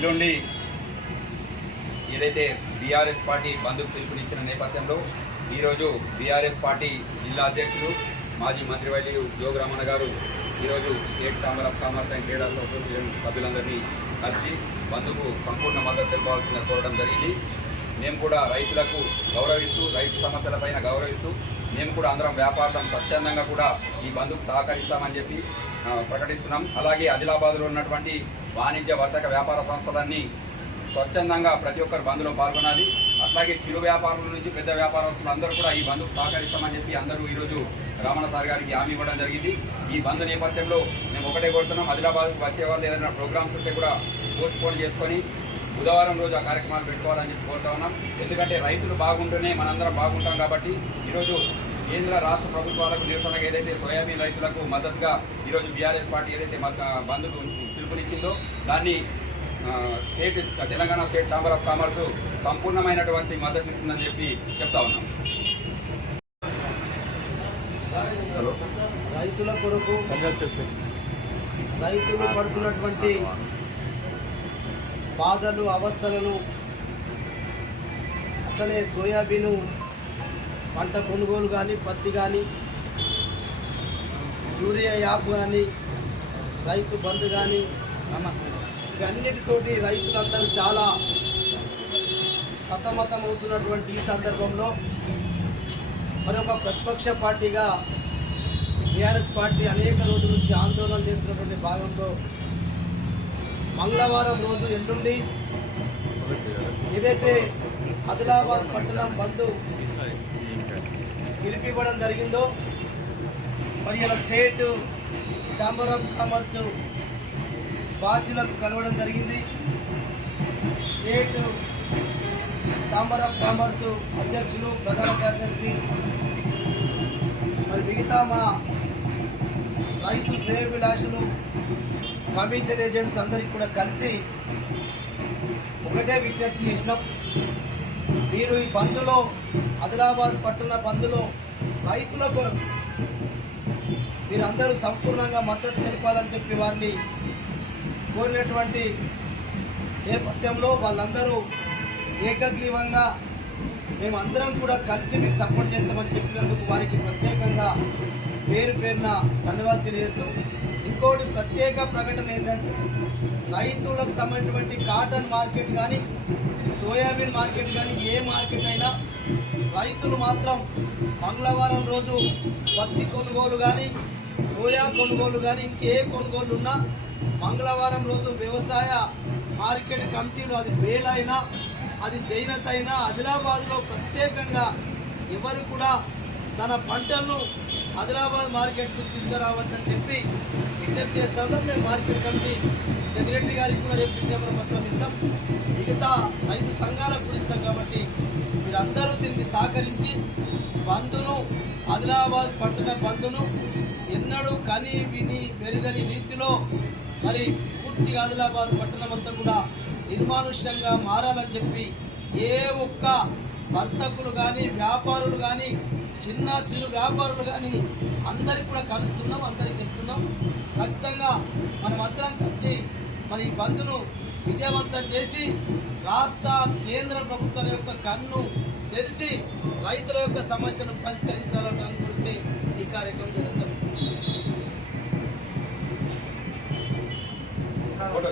ఎల్లుండి ఏదైతే BRS party బంధుకు పిలుపునిచ్చిన నేపథ్యంలో ఈరోజు బీఆర్ఎస్ పార్టీ జిల్లా అధ్యక్షులు మాజీ మంత్రివర్యులు జోగురామన్న గారు ఈరోజు state chamber of commerce and traders association సభ్యులందరినీ కలిసి బంధుకు సంపూర్ణ మద్దతు తెలపాల్సిందిగా కోరడం జరిగింది. మేము కూడా రైతులకు గౌరవిస్తూ రైతు సమస్యలపైన గౌరవిస్తూ మేము కూడా అందరం వ్యాపారం స్వచ్ఛందంగా కూడా ఈ బంధుకు సహకరిస్తామని చెప్పి ప్రకటిస్తున్నాం. అలాగే ఆదిలాబాద్లో ఉన్నటువంటి వాణిజ్య వర్తక వ్యాపార సంస్థలన్నీ స్వచ్ఛందంగా ప్రతి ఒక్కరు బంద్లో పాల్గొనాలి. అట్లాగే చిరు వ్యాపారుల నుంచి పెద్ద వ్యాపారస్తులు అందరూ కూడా ఈ బంద్కు సహకరిస్తామని చెప్పి అందరూ ఈరోజు రమణ సార్ గారికి హామీ ఇవ్వడం జరిగింది. ఈ బంద్ నేపథ్యంలో మేము ఒకటే కోరుతున్నాం, ఆదిలాబాద్కు వచ్చే వాళ్ళు ఏదైనా ప్రోగ్రామ్స్ ఉంటే కూడా పోస్ట్పోన్ చేసుకొని బుధవారం రోజు ఆ కార్యక్రమాలు పెట్టుకోవాలని చెప్పి కోరుతా ఉన్నాం. ఎందుకంటే రైతులు బాగుంటేనే మనందరం బాగుంటాం కాబట్టి ఈరోజు కేంద్ర రాష్ట్ర ప్రభుత్వాలకు నిరసనగా ఏదైతే సోయాబీన్ రైతులకు మద్దతుగా ఈరోజు బీఆర్ఎస్ పార్టీ ఏదైతే బంద్కు పిలుపునిచ్చిందో దాన్ని Telangana state chamber of commerce సంపూర్ణమైనటువంటి మద్దతు ఇస్తుందని చెప్పి చెప్తా ఉన్నాం. రైతుల కొరకు రైతులు పడుతున్నటువంటి బాధలు అవస్థలను అట్లనే సోయాబీను పంట కొనుగోలు కానీ పత్తి కానీ యూరియా యాప్ కానీ రైతు బంధు కానీ ఇవన్నిటితోటి రైతులందరూ చాలా సతమతం అవుతున్నటువంటి ఈ సందర్భంలో మరి ఒక ప్రతిపక్ష పార్టీగా బీఆర్ఎస్ పార్టీ అనేక రోజుల నుంచి ఆందోళన చేస్తున్నటువంటి భాగంలో మంగళవారం రోజు ఎల్లుండి ఏదైతే ఆదిలాబాద్ పట్టణం బంద్ పిలిపివ్వడం జరిగిందో మరి ఇలా స్టేట్ ఛాంబర్ ఆఫ్ కామర్స్ బాధ్యులకు కలవడం జరిగింది. స్టేట్ ఛాంబర్ ఆఫ్ కామర్స్ అధ్యక్షులు ప్రధాన కార్యదర్శి మరి మిగతా మా రైతు శ్రేయోభిలాషులు కమిషన్ ఏజెంట్స్ అందరికీ కూడా కలిసి ఒకటే విజ్ఞప్తి చేసినాం, మీరు ఈ బంద్లో ఆదిలాబాద్ పట్టణ బంద్లో రైతుల కొరకు మీరందరూ సంపూర్ణంగా మద్దతు తెలపాలని చెప్పి వారిని కోరినటువంటి నేపథ్యంలో వాళ్ళందరూ ఏకగ్రీవంగా మేమందరం కూడా కలిసి మీకు సపోర్ట్ చేస్తామని చెప్పినందుకు వారికి ప్రత్యేకంగా పేరున ధన్యవాదాలు తెలియజేస్తూ, ఇంకోటి ప్రత్యేక ప్రకటన ఏంటంటే రైతులకు సంబంధించినటువంటి కాటన్ మార్కెట్ కానీ సోయాబీన్ మార్కెట్ కానీ ఏ మార్కెట్ అయినా రైతులు మాత్రం మంగళవారం రోజు పత్తి కొనుగోలు కానీ సోయా కొనుగోలు కానీ ఇంకే కొనుగోలు ఉన్నా మంగళవారం రోజు వ్యవసాయ మార్కెట్ కమిటీలు అది బేలైనా అది జైనత్ అయినా ఆదిలాబాద్లో ప్రత్యేకంగా ఎవరు కూడా తన పంటలను ఆదిలాబాద్ మార్కెట్కు తీసుకురావద్దని చెప్పి విజ్ఞప్తి చేస్తాము. మేము మార్కెట్ కమిటీ సెక్రటరీ గారికి కూడా రేపు విజ్ఞాపన పత్రం ఇస్తాం, మిగతా రైతు సంఘాలకు కూడా ఇస్తాం. కాబట్టి మీరందరూ దీనికి సహకరించి బంద్ను ఆదిలాబాద్ పట్టణ బంద్ను ఎన్నడూ కని విని మెరుగని రీతిలో మరి పూర్తిగా ఆదిలాబాద్ పట్టణం అంతా కూడా నిర్మానుష్యంగా మారాలని చెప్పి ఏ ఒక్క వర్తకులు కానీ వ్యాపారులు కానీ చిన్న చిరు వ్యాపారులు కానీ అందరికి కూడా కలుస్తున్నాం, అందరికి చెప్తున్నాం. ఖచ్చితంగా మనం అందరం కలిసి మరి ఈ బంద్ను విజయవంతం చేసి రాష్ట్ర కేంద్ర ప్రభుత్వాల యొక్క కన్ను తెరిచి రైతుల యొక్క సమస్యలను పరిష్కరించాలని అనుకుంటే ఈ కార్యక్రమం జరుగుతుంది. ఫోటో